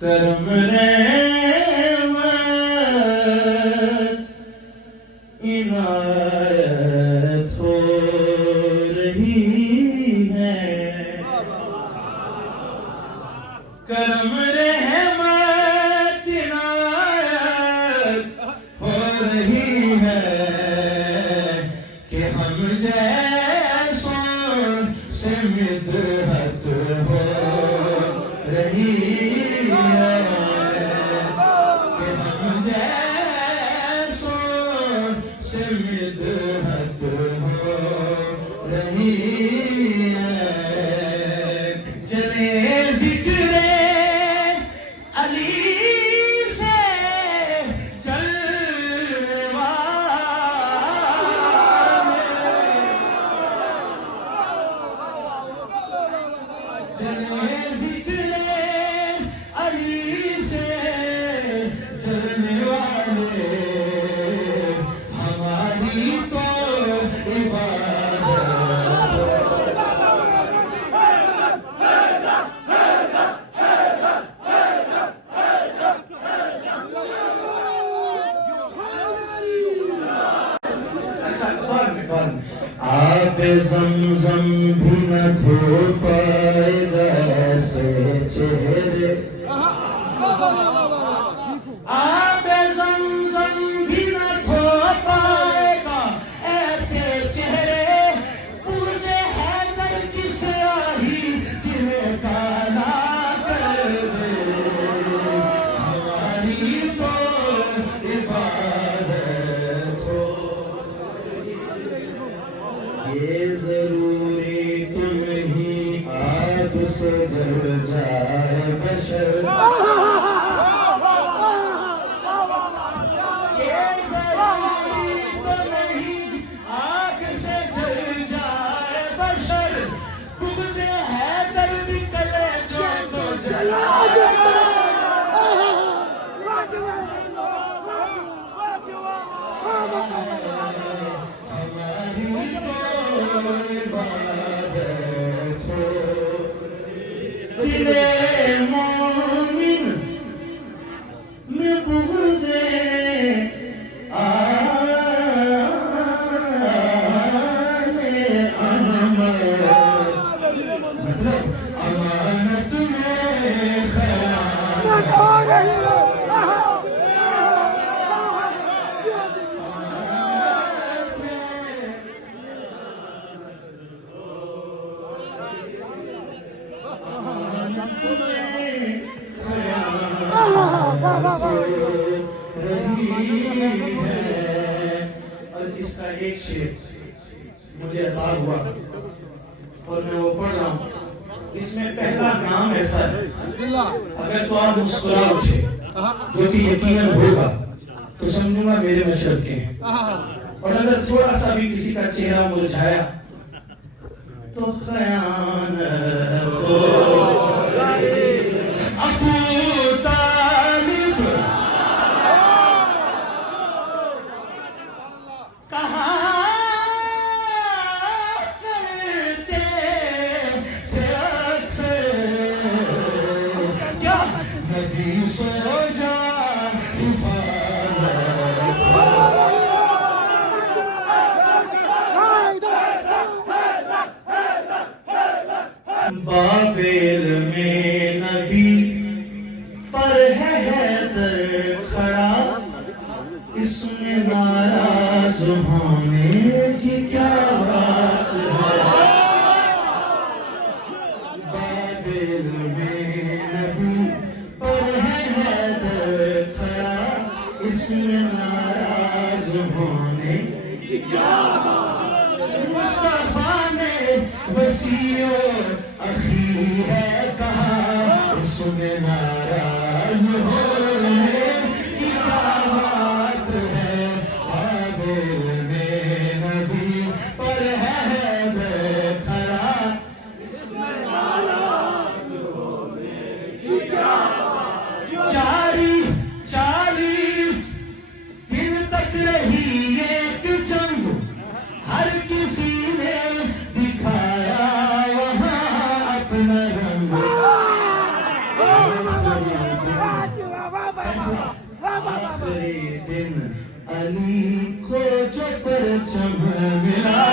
करम रहमत इनायत हो रही है, करम रहमत इनायत हो रही है कि हम जैसों से मिदहत हो रही है, कि हम जैसों से मिदहत हो रही है। चले जिक्रे अली से चलने वाले, चले जिक्रे अली से चलने वाले, हमारी तो इबादत आबे ज़मज़म भी न धो पाए वैसे चेहरे, आबे ज़मज़म भी न धो पाएगा ऐसे चेहरे, पूछे हैदर किस आही जिन्हें काला कर दे, हमारी तो इबादत हो। ये जरूरी तुम ही आग से जल जाए बशर, ये जरूरी तुम ही आग से जल जाए बशर, तुमसे है दर्द कले जो तो जला दिले मोमिन में बुग़्ज़े आले अहमद, मतलब अमानत में खयानत, और इसका एक शेर मुझे अता हुआ और मैं वो पढ़ रहा हूँ। इसमें पहला नाम ऐसा है, अगर तो आप मुस्कुरा उठे जो कि यकीनन होगा तो समझूंगा मेरे मशरक़ के हैं, और अगर थोड़ा सा भी किसी का चेहरा मुरझाया तो खयानत हो। अबू तालिब कहा करते थे अक्सर, क्या नबी सो जा हिफाजत हो। बाबेल में नबी पर है हैदर खड़ा, इसमें नाराज होने की क्या बात है। बाबेल में नबी पर है हैदर खड़ा, इसमें नाराज होने की क्या बात है। मुस्तफा ने वसीओ अखी है कहा, इसमें नाराज होने की क्या बात है। बाबेल में नबी पर है खड़ा, इसमें नाराज होने की क्या बात। 40 दिन तक रही एक जंग, हर किसी ने दिखाया वहाँ अपना रंग। अली को जो परचम मिला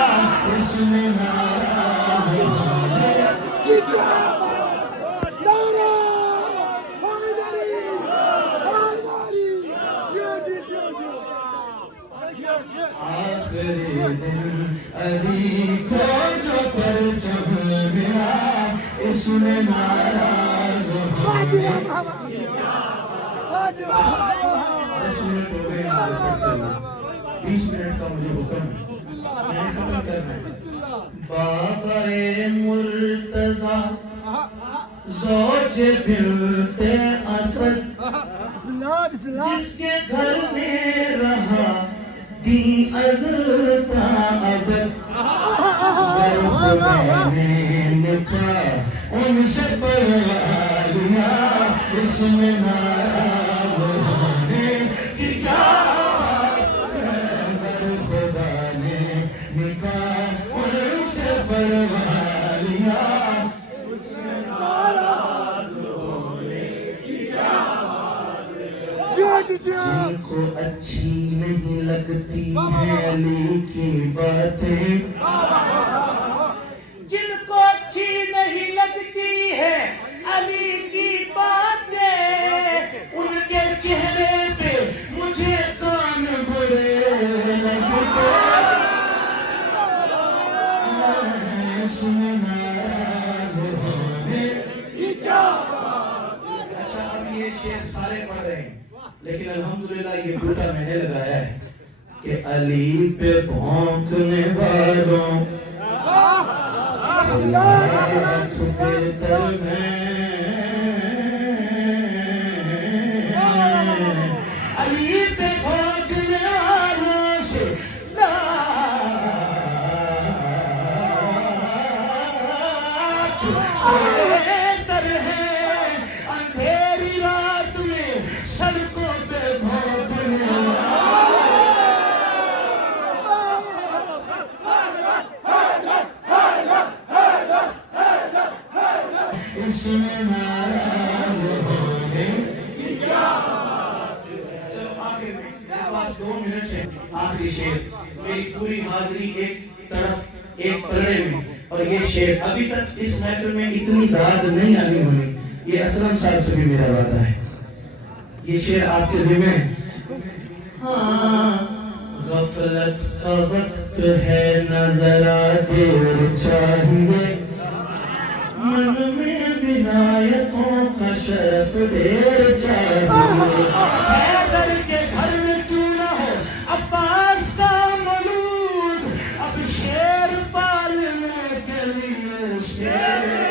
इसमें नाराज होने की क्या आखिरी दिन अली को जो परचम मिला इसमें नाराज होने 10 मिनट हो गए 20 मिनट का मुझे हुक्म मैंने खत्म करना है। बाबा मुर्तजा ज़ौजे बिनते असद जिसके घर में रहा दी अज़ता अबद मैंने निकाह उनसे पढ़वा लिया इसमें नाराज होने की क्या बात है। खुदा ने निकाह उनसे पढ़वा लिया उसमें नाराज होने की क्या बात है। जिनको अच्छी नहीं लगती है अली की बातें जिनको अच्छी नहीं लगती है अली की बातें उनके चेहरे पे मुझे कान बुरे लगते नाराज होने की क्या बात। अच्छा अब ये शेर सारे पढ़ रहे हैं लेकिन अल्हम्दुलिल्लाह ये बूटा मैंने लगाया है कि अली पे भौंकने वालों अली पे भौंकने वालों से बेहतर है अंधेरी रात में सड़कों पे भौंकने इसमें नाराज होने की क्या बात है। चलो आखिर में मेरे पास 2 मिनट है आखिरी शेर मेरी पूरी हाजिरी एक तरफ एक पलड़े में और ये शेर अभी तक इस महफिल में इतनी दाद नहीं आनी होनी ये असलम साहब से भी मेरा वादा है ये शेर आपके जिम्मे है। हाँ गफलत का वक्त है नजरा देर चाहिए मन में विनायकों का शरफ ढेर चाहिए हैदर के घर में क्यों ना हो अब्बास का मौलूद अब शेर पालने के लिए शेर